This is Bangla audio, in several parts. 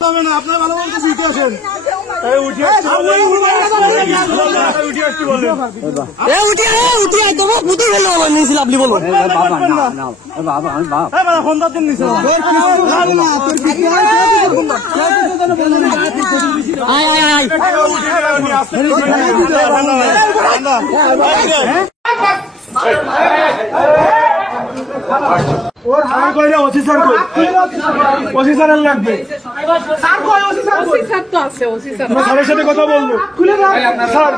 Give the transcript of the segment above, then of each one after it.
আপনার ভালো বলতে দিতে আসেন আপনি বলুন ওর হার কইরা ওসি স্যার কই ওসি স্যার লাগবে স্যার কই ওসি স্যার তো আছে ওসি স্যার আমরা স্যারের সাথে কথা বলবো খুলে দাও স্যার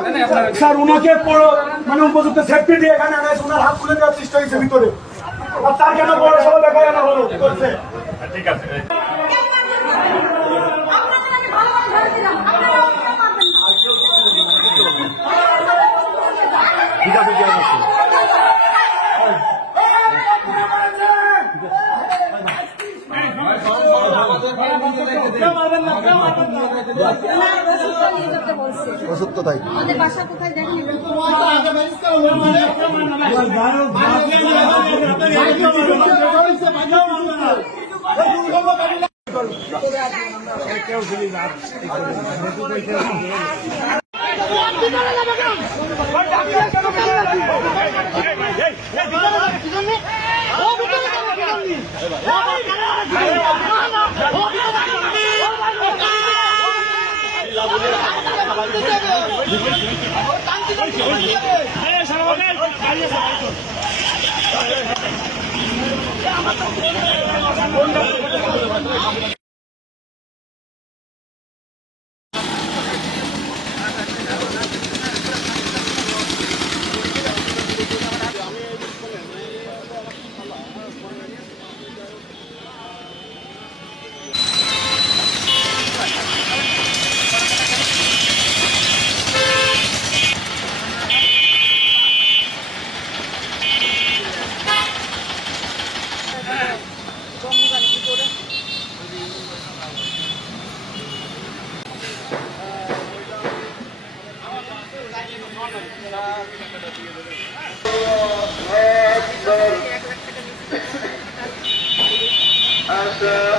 স্যার উনাকে বড় মানে উপযুক্ত সেফটি দিয়ে এখানে আনা ওনার হাত খুলে দেওয়ার চেষ্টা হইছে ভিতরে আর তার কেন বড় সব দেখায় না হলো করছে ঠিক আছে ঠিক আছে কি আছে অসত্য তাই আমাদের বাসা কোথায় দেখেন Asa